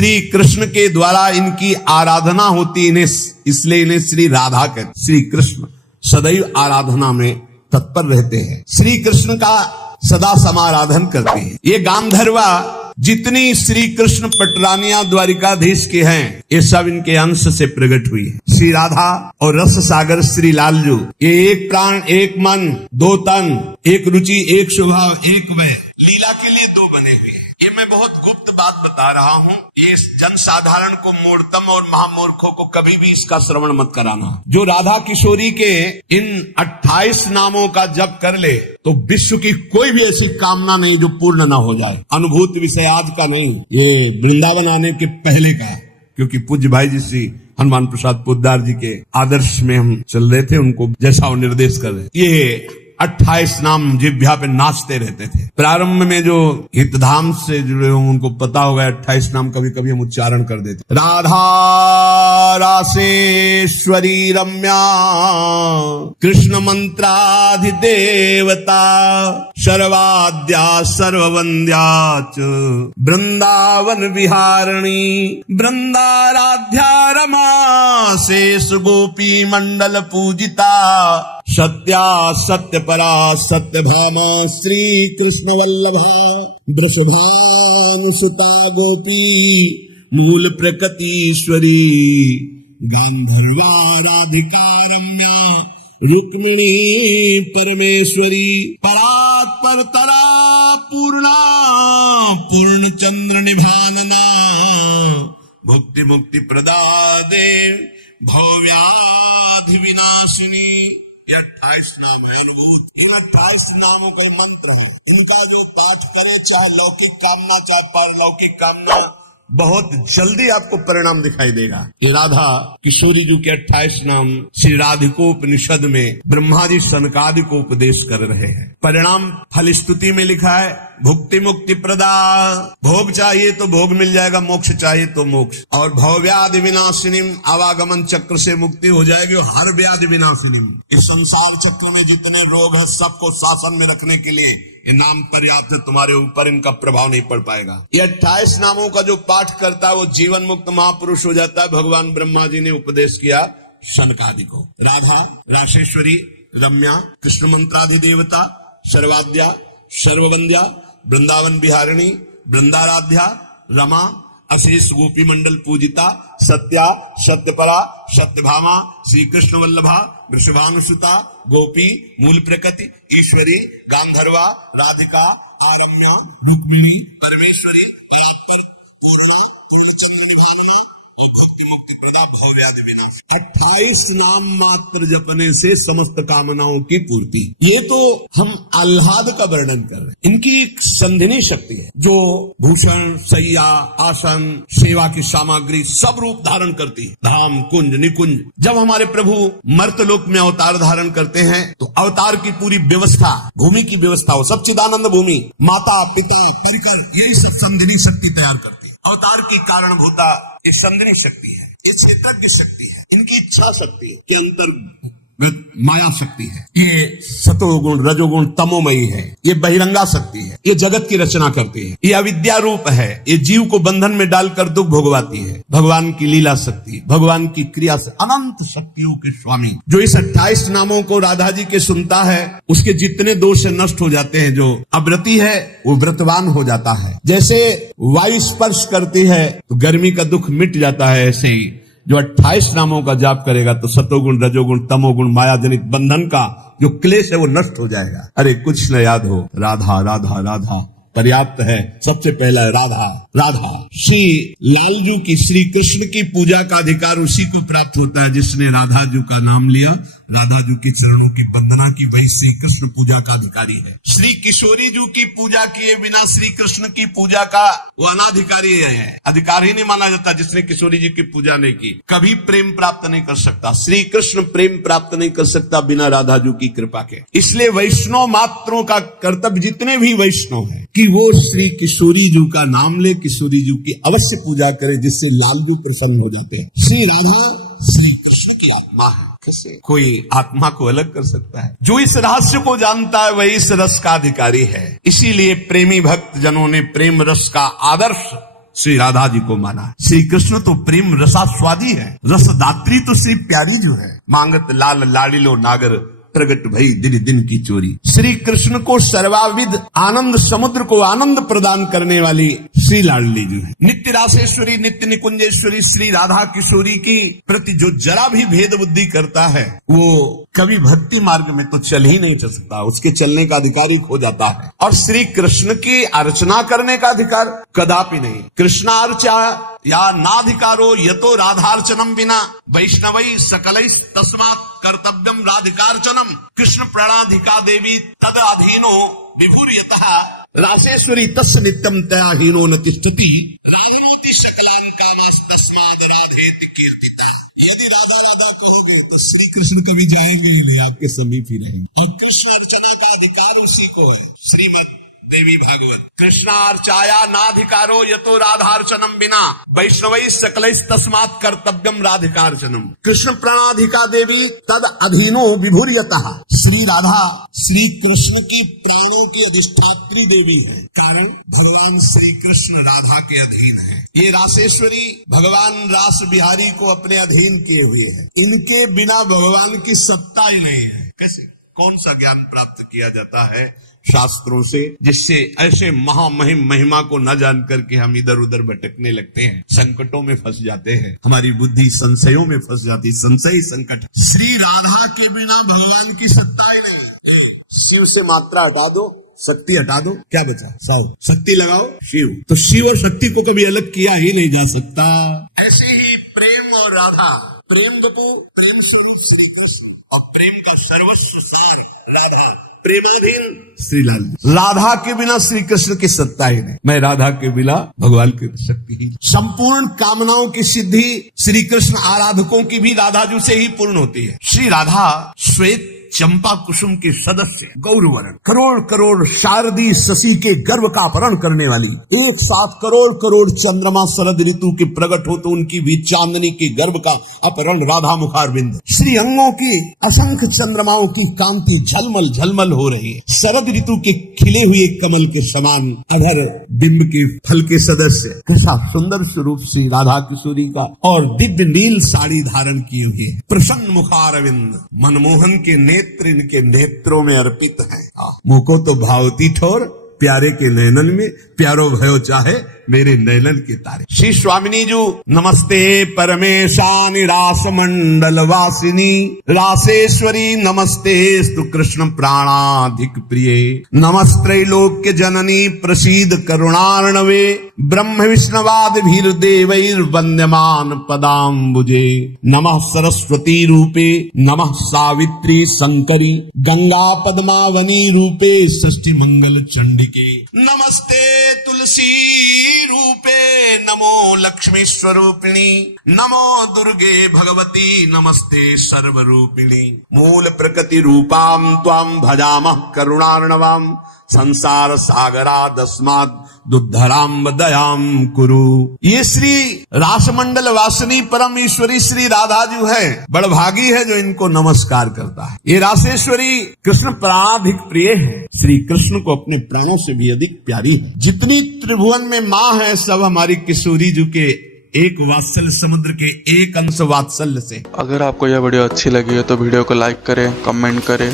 श्री कृष्ण के द्वारा इनकी आराधना होती, इन्हें इसलिए इन्हें श्री राधा कहते। श्री कृष्ण सदैव आराधना में तत्पर रहते हैं, श्री कृष्ण का सदा समाराधन करते हैं। ये गांधर्वा जितनी श्री कृष्ण पटरानियां द्वारिकाधीश के हैं, ये सब इनके अंश से प्रकट हुई है। श्री राधा और रस सागर श्री लालजू, ये एक प्राण एक मन दो तन, एक रुचि एक स्वभाव एक वह, लीला के लिए दो बने हुए हैं। ये मैं बहुत गुप्त बात बता रहा हूँ, ये जन साधारण को, मूर्तम और महामूर्खों को कभी भी इसका श्रवण मत कराना। जो राधा किशोरी के इन 28 नामों का जप कर ले तो विश्व की कोई भी ऐसी कामना नहीं जो पूर्ण ना हो जाए। अनुभूत विषय आज का नहीं, ये वृंदावन आने के पहले का, क्योंकि पूज्य भाई जी श्री हनुमान प्रसाद पोद्दार जी के आदर्श में हम चल रहे थे, उनको जैसा वो निर्देश कर रहे, ये 28 नाम जिह्वा पे नाचते रहते थे। प्रारंभ में जो हितधाम से जुड़े हों उनको पता होगा 28 नाम कभी कभी हम उच्चारण कर देते। राधा रासेश्वरी रम्या कृष्ण मंत्राधिदेवता सर्वाद्या सर्ववंद्या च वृंदावन विहारिणी वृंदाराध्या रमा शेष गोपी मंडल पूजिता सत्या सत्य परा सत्य भामा श्री कृष्ण वल्लभा वृषभानुसुता गोपी मूल प्रकृतीश्वरी गांधर्वा राधिका रम्या रुक्मिणी परमेश्वरी परात्पर तरा पूर्णा पूर्ण चंद्र निभानना भुक्ति मुक्ति प्रदादे भव्याधि विनाशिनी। 28 नाम है अनुभूत। इन 28 नामों का मंत्र है, इनका जो पाठ करे चाहे लौकिक कामना चाहे परलौकिक कामना, बहुत जल्दी आपको परिणाम दिखाई देगा। ये राधा किशोरी जी के 28 नाम श्री राधिकोपनिषद में ब्रह्मा जी सनकादि को उपदेश कर रहे हैं। परिणाम फल स्तुति में लिखा है भुक्ति मुक्ति प्रदा, भोग चाहिए तो भोग मिल जाएगा, मोक्ष चाहिए तो मोक्ष, और भवव्याधि विनाशिनी आवागमन चक्र से मुक्ति हो जाएगी, और हर व्याधि विनाशिनी। इस संसार चक्र में जितने रोग है सबको शासन में रखने के लिए ये नाम पर्याप्त है, तुम्हारे ऊपर इनका प्रभाव नहीं पड़ पाएगा। ये 28 नामों का जो पाठ करता है वो जीवन मुक्त महापुरुष हो जाता है। भगवान ब्रह्मा जी ने उपदेश किया सनकादि को। राधा राशेश्वरी रम्या कृष्ण मंत्राधिदेवता सर्वाद्या सर्ववंद्या वृंदावन विहारिणी वृंदाराध्या रमा अशेष गोपी मंडल पूजिता सत्या सत्यपरा सत्यभामा श्री कृष्ण वल्लभा वृषभानुसुता गोपी मूल प्रकृति ईश्वरी गांधर्वा राधिका आरम्या रुक्मिणी परमेश्वरी पूर्णा पूर्ण चंद्र निभानिया और भक्ति मुक्ति प्रदा भवव्याधि विनाश। 28 नाम मात्र जपने से समस्त कामनाओं की पूर्ति। ये तो हम आह्लाद का वर्णन कर रहे हैं। इनकी एक संधिनी शक्ति है जो भूषण सैया आसन सेवा की सामग्री सब रूप धारण करती है। धाम कुंज निकुंज। जब हमारे प्रभु मर्तलोक में अवतार धारण करते हैं तो अवतार की पूरी व्यवस्था, भूमि की व्यवस्था हो, सब चिदानंद भूमि, माता पिता परिकर, यही सब संधिनी शक्ति तैयार करती है। अवतार की कारणभूता ये संधिनी शक्ति है, ये क्षेत्रज्ञ शक्ति है, इनकी इच्छा शक्ति के अंतर माया शक्ति है, ये सतोगुण रजोगुण तमोमयी है, ये बहिरंगा शक्ति है, ये जगत की रचना करती है, ये अविद्या रूप है, ये जीव को बंधन में डालकर दुख भोगवाती है। भगवान की लीला शक्ति, भगवान की क्रिया से अनंत शक्तियों के स्वामी। जो इस 28 नामों को राधा जी के सुनता है उसके जितने दोष नष्ट हो जाते हैं। जो अव्रती है वो व्रतवान हो जाता है। जैसे वायु स्पर्श करती है तो गर्मी का दुख मिट जाता है, ऐसे ही जो 28 नामों का जाप करेगा तो सतोगुण रजोगुण तमोगुण माया जनित बंधन का जो क्लेश है वो नष्ट हो जाएगा। अरे कुछ न याद हो, राधा राधा राधा पर्याप्त है। सबसे पहला है राधा राधा। श्री लालजू की श्री कृष्ण की पूजा का अधिकार उसी को प्राप्त होता है जिसने राधा जू का नाम लिया, राधा जू के चरणों की वंदना की, वही श्री कृष्ण पूजा का अधिकारी है। श्री किशोरी जू की पूजा किए बिना श्री कृष्ण की पूजा का वो अनाधिकारी है, अधिकारी नहीं माना जाता। जिसने किशोरी जी की पूजा नहीं की कभी प्रेम प्राप्त नहीं कर सकता। श्री कृष्ण प्रेम प्राप्त नहीं कर सकता बिना राधा जू की कृपा के। इसलिए वैष्णव मात्रों का कर्तव्य, जितने भी वैष्णव हैं, कि वो श्री किशोरी जू का नाम ले, किशोरी जू की अवश्य पूजा करे, जिससे लालजू प्रसन्न हो जाते हैं। श्री राधा श्री कृष्ण की आत्मा है, कैसे कोई आत्मा को अलग कर सकता है? जो इस रहस्य को जानता है वही इस रस का अधिकारी है। इसीलिए प्रेमी भक्त जनों ने प्रेम रस का आदर्श श्री राधा जी को माना। श्री कृष्ण तो प्रेम रसास्वादी है, रसदात्री तो श्री प्यारी जो है। मांगत लाल लाड़िलो नागर, प्रगट भई दिन दिन की चोरी। श्री कृष्ण को सर्वाविध आनंद समुद्र को आनंद प्रदान करने वाली श्री लाडली जो है। नित्य रासेश्वरी नित्य निकुंजेश्वरी श्री राधा किशोरी की प्रति जो जरा भी भेद बुद्धि करता है, वो कभी भक्ति मार्ग में तो चल ही नहीं सकता, उसके चलने का अधिकार ही खो जाता है। और श्री कृष्ण की अर्चना करने का अधिकार कदापि नहीं। कृष्णार्चा या नाधिकारो यतो राधार्चनम बिना वैष्णवई सकलै तस्मात् कर्तव्यम राधिकार्चनम। कृष्ण प्रणाधिका देवी तद अधीनो विभुर्यतः रासेश्वरी तस् नित्यम तया हीनो न तिष्ठति राधनोति सकलान कामास तस्माद् राधेति कीर्तिता। यदि राधा राधा कहोगे तो श्री कृष्ण कभी जाएंगे नहीं, आपके समीप ही रहेंगे। और कृष्ण अर्चना का अधिकार उसी को है। श्रीमद देवी भागवत कृष्णार्चाया नाधिकारो यतो राधार्चनम बिना वैष्णवई सकलै तस्मात् कर्तव्यम राधिकार्चनम। कृष्ण प्रणाधिका देवी तद अधीनो विभुर्यतः। श्री राधा श्री कृष्ण की प्राणों की अधिष्ठात्री देवी है, कारण भगवान श्री कृष्ण राधा के अधीन है। ये रासेश्वरी भगवान रास बिहारी को अपने अधीन किए हुए है। इनके बिना भगवान की सत्ता ही नहीं है। कैसे, कौन सा ज्ञान प्राप्त किया जाता है शास्त्रों से, जिससे ऐसे महामहिम महिमा को न जान करके हम इधर उधर भटकने लगते हैं, संकटों में फंस जाते हैं, हमारी बुद्धि संशयों में फंस जाती। संशय संकट। श्री राधा के बिना भगवान की सत्ता ही नहीं। शिव से मात्रा हटा दो, शक्ति हटा दो, क्या बचा? सर शक्ति लगाओ शिव। तो शिव और शक्ति को कभी अलग किया ही नहीं जा सकता। ऐसे ही प्रेम और राधा, प्रेम कपूर प्रेम और प्रेम का सर्वस्व राधा, प्रेमाधीन श्री लाल। राधा के बिना श्री कृष्ण की सत्ता ही नहीं। मैं राधा के बिना भगवान की शक्ति ही। संपूर्ण कामनाओं की सिद्धि श्री कृष्ण आराधकों की भी राधा जी से ही पूर्ण होती है। श्री राधा श्वेत चंपा कुसुम के सदस्य गौरवर्ण, करोड़ करोड़ शारदी शशि के गर्भ का अपहरण करने वाली, एक साथ करोड़ करोड़ चंद्रमा शरद ऋतु के प्रकट हो तो उनकी भी चांदनी के गर्भ का अपहरण राधा मुखारविंद। श्री अंगों की असंख्य चंद्रमाओं की कांति झलमल झलमल हो रही है। शरद ऋतु के खिले हुए कमल के समान अधर बिंब के फल के सदस्य। कैसा सुंदर स्वरूप श्री राधा किशोरी का। और दिव्य नील साड़ी धारण किए हुए, प्रसन्न मुखारविंद, मनमोहन के नेत्र इनके नेत्रों में अर्पित हैं। मुको तो भावती ठोर, प्यारे के नैनन में प्यारो भयो चाहे मेरे नैनन के तारे। श्री स्वामिनी जी नमस्ते परमेशानि रास मंडल वासिनी रासेश्वरी नमस्ते स्तु कृष्ण प्राणाधिक प्रिये नमस्त्रैलोक्य जननी प्रसीद करुणार्णवे ब्रह्म विष्णवाद भीर देवैर वंद्यमान पदाम्बुजे नमः सरस्वती रूपे नमः सावित्री शंकरी गंगा पद्मावनी रूपे षष्ठी मंगल चंडिके नमस्ते तुलसी रूपे नमो लक्ष्मी स्वरूपिणी नमो दुर्गे भगवती नमस्ते सर्वरूपिणी मूल प्रकृति रूपाम त्वाम भजामः करुणार्णवाम संसार सागरादस्माद् दुद्धराम दयाम कुरु। ये श्री रासमंडल वासिनी परम ईश्वरी श्री राधा जी है, बड़भागी है जो इनको नमस्कार करता है। ये रासेश्वरी कृष्ण प्राणाधिक प्रिय है, श्री कृष्ण को अपने प्राणों से भी अधिक प्यारी है। जितनी त्रिभुवन में माँ है सब हमारी किशोरी जी के एक वात्सल्य समुद्र के एक अंश वात्सल्य से। अगर आपको यह वीडियो अच्छी लगी है तो वीडियो को लाइक करें, कमेंट करें